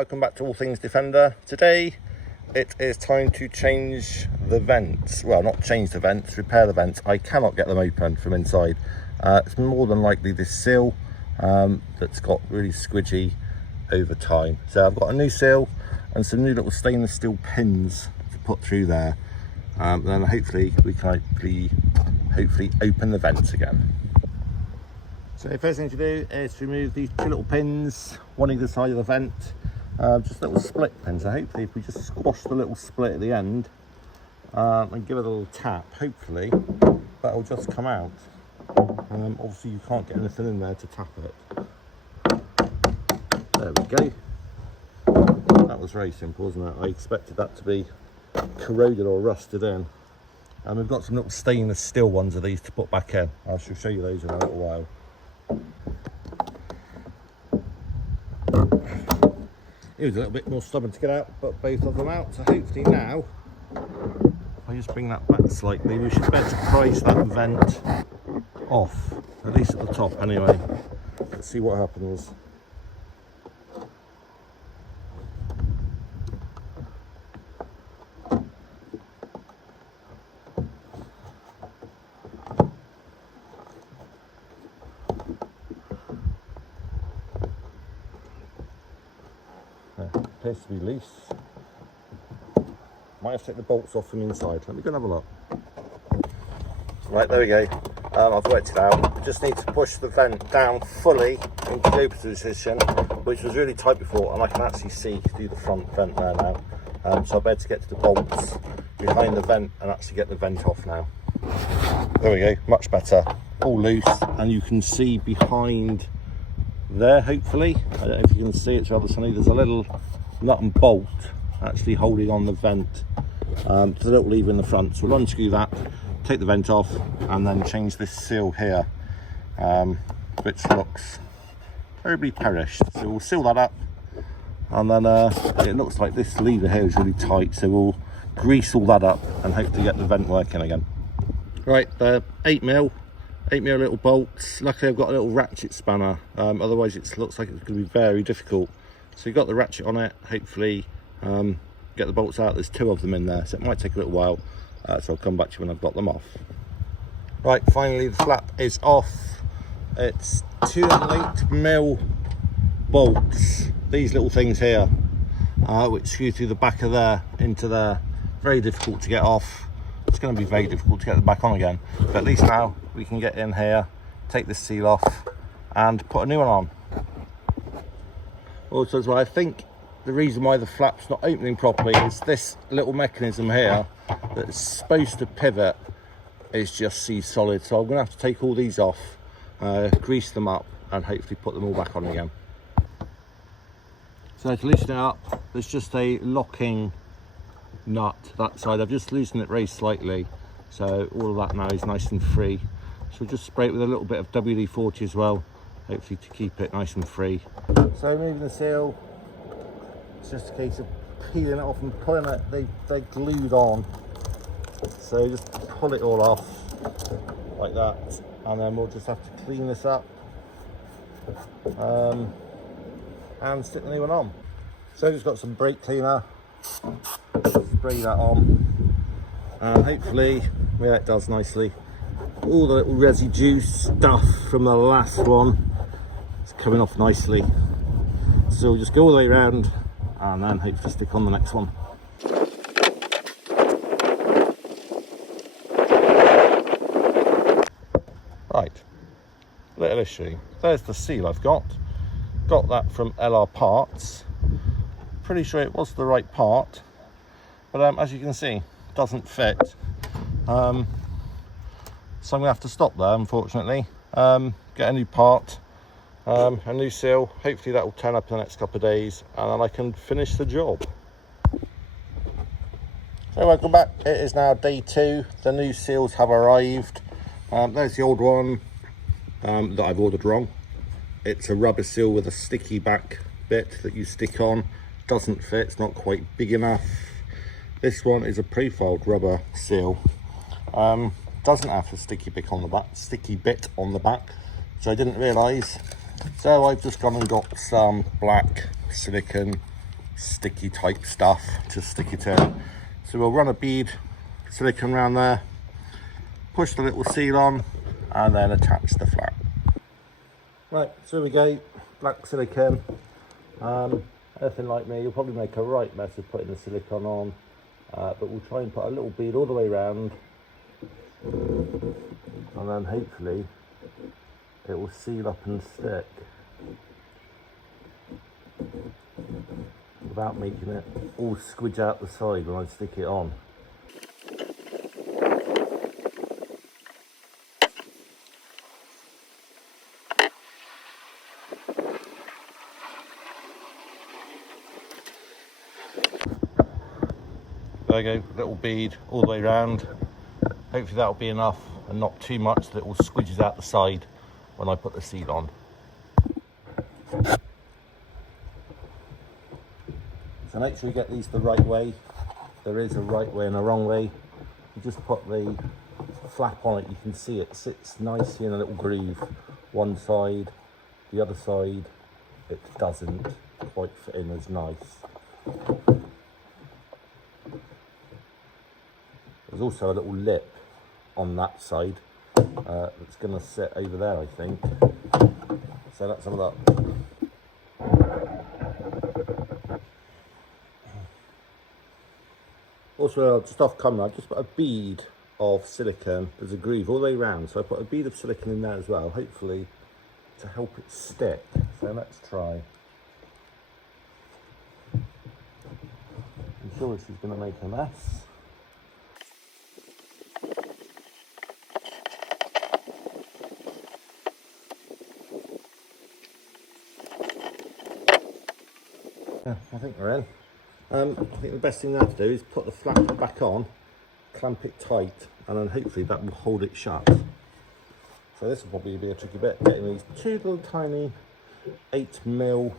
welcome back to All Things Defender. Today it is time to change the vents. Well, not change the vents, repair the vents. I cannot get them open from inside. It's more than likely this seal that's got really squidgy over time. So I've got a new seal and some new little stainless steel pins to put through there. Then hopefully we can hopefully open the vents again. So the first thing to do is to remove these two little pins, one either side of the vent, just little split pins. So hopefully if we just squash the little split at the end and give it a little tap, hopefully that'll just come out. Obviously you can't get anything in there to tap it. There we go. That was very simple, wasn't it? I expected that to be corroded or rusted in. And we've got some little stainless steel ones of these to put back in. I shall show you those in a little while. It was a little bit more stubborn to get out, but both of them out. So hopefully now, if I just bring that back slightly, we should be able to prise that vent off, at least at the top anyway. Let's see what happens. Appears to be loose. Might have to take the bolts off from inside. Let me go and have a look. Right, there we go. I've worked it out. I just need to push the vent down fully into the open position, which was really tight before, and I can actually see through the front vent there now. So I'll be able to get to the bolts behind the vent and actually get the vent off now. There we go, much better. All loose, and you can see behind there, hopefully. I don't know if you can see it, rather sunny. There's a little nut and bolt actually holding on the vent. There's a little lever in the front, so we'll unscrew that, take the vent off, and then change this seal here, which looks terribly perished. So we'll seal that up, and then it looks like this lever here is really tight, so we'll grease all that up and hopefully get the vent working again. Right, the 8mm little bolts. Luckily I've got a little ratchet spanner, otherwise it looks like it's going to be very difficult. So you've got the ratchet on it, hopefully get the bolts out. There's two of them in there, so it might take a little while, so I'll come back to you when I've got them off. Right, finally the flap is off. It's 2.8mm bolts, these little things here, which screw through the back of there into there. Very difficult to get off. It's going to be very difficult to get them back on again, but at least now we can get in here, take this seal off and put a new one on. Also as well, I think the reason why the flap's not opening properly is this little mechanism here that's supposed to pivot is just seized solid, so I'm going to have to take all these off, grease them up and hopefully put them all back on again. So to loosen it up, there's just a locking nut that side. I've just loosened it very slightly, so all of that now is nice and free. So we'll just spray it with a little bit of WD-40 as well, hopefully to keep it nice and free. So removing the seal, it's just a case of peeling it off and pulling it. They're glued on, so just pull it all off like that, and then we'll just have to clean this up and stick the new one on. So just got some brake cleaner, spray that on, and hopefully, yeah, it does nicely. All the little residue stuff from the last one is coming off nicely. So we'll just go all the way around and then hopefully stick on the next one. Right, little issue. There's the seal I've got. Got that from LR Parts. Pretty sure it was the right part, but as you can see, it doesn't fit. So I'm gonna have to stop there, unfortunately. Get a new part, a new seal. Hopefully that will turn up in the next couple of days, and then I can finish the job. So welcome back. It is now day 2. The new seals have arrived. There's the old one that I've ordered wrong. It's a rubber seal with a sticky back bit that you stick on. Doesn't fit, it's not quite big enough. This one is a profiled rubber seal. Doesn't have a sticky bit on the back, so I didn't realise. So I've just gone and got some black silicone sticky type stuff to stick it in. So we'll run a bead silicone around there, push the little seal on, and then attach the flap. Right, so here we go, black silicone. Anything like me, you'll probably make a right mess of putting the silicone on, but we'll try and put a little bead all the way around, and then hopefully it will seal up and stick without making it all squidge out the side when I stick it on. There you go, little bead all the way around. Hopefully that'll be enough and not too much that it all squidges out the side when I put the seal on. So make sure you get these the right way. There is a right way and a wrong way. You just put the flap on it, you can see it sits nicely in a little groove. One side, the other side, it doesn't quite fit in as nice. There's also a little lip on that side that's going to sit over there, I think. So let's have a look. Also, just off camera, I just put a bead of silicone. There's a groove all the way around, so I put a bead of silicone in there as well, hopefully to help it stick. So let's try. I'm sure this is going to make a mess. Yeah, I think we're in. I think the best thing now to do is put the flap back on, clamp it tight, and then hopefully that will hold it shut. So this will probably be a tricky bit, getting these two little tiny 8mm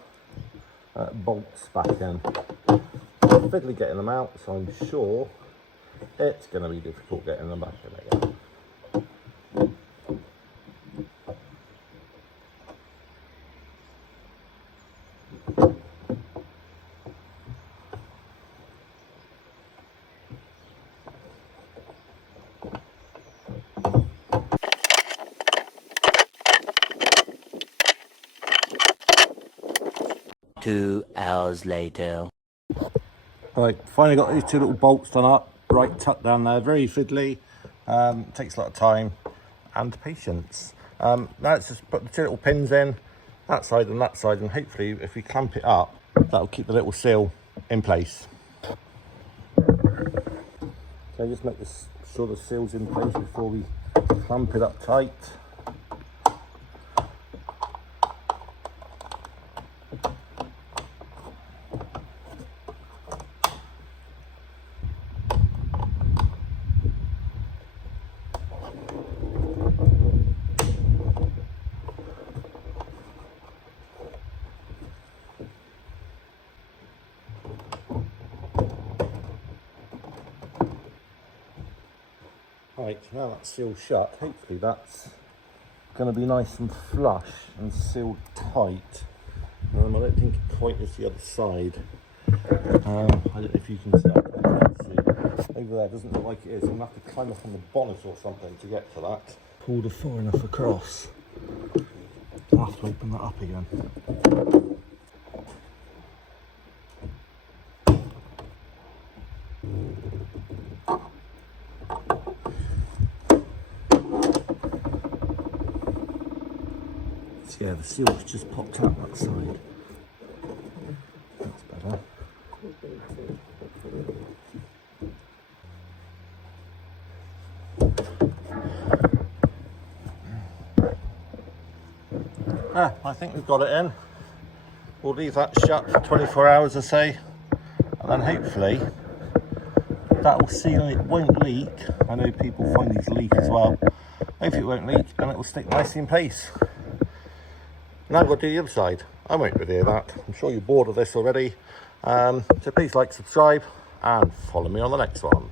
bolts back in. I'm fiddly getting them out, so I'm sure it's going to be difficult getting them back in again. Two hours later. Right, finally got these two little bolts done up, right tucked down there, very fiddly, takes a lot of time and patience. Now let's just put the two little pins in, that side, and hopefully if we clamp it up, that'll keep the little seal in place. Okay, just make sure the seal's in place before we clamp it up tight. Right, now that's sealed shut, hopefully that's going to be nice and flush and sealed tight. I don't think it quite is the other side. I don't know if you can see, I can't see. Over there doesn't look like it is. I'm going to have to climb up on the bonnet or something to get to that. Pulled it far enough across. I'll have to open that up again. Yeah, the seal's just popped out that side. That's better. I think we've got it in. We'll leave that shut for 24 hours or so, and then hopefully that will seal and it won't leak. I know people find these leak as well. Hopefully it won't leak and it will stick nicely in place. Now I've got to do the other side. I won't reveal that. I'm sure you're bored of this already. So please like, subscribe, and follow me on the next one.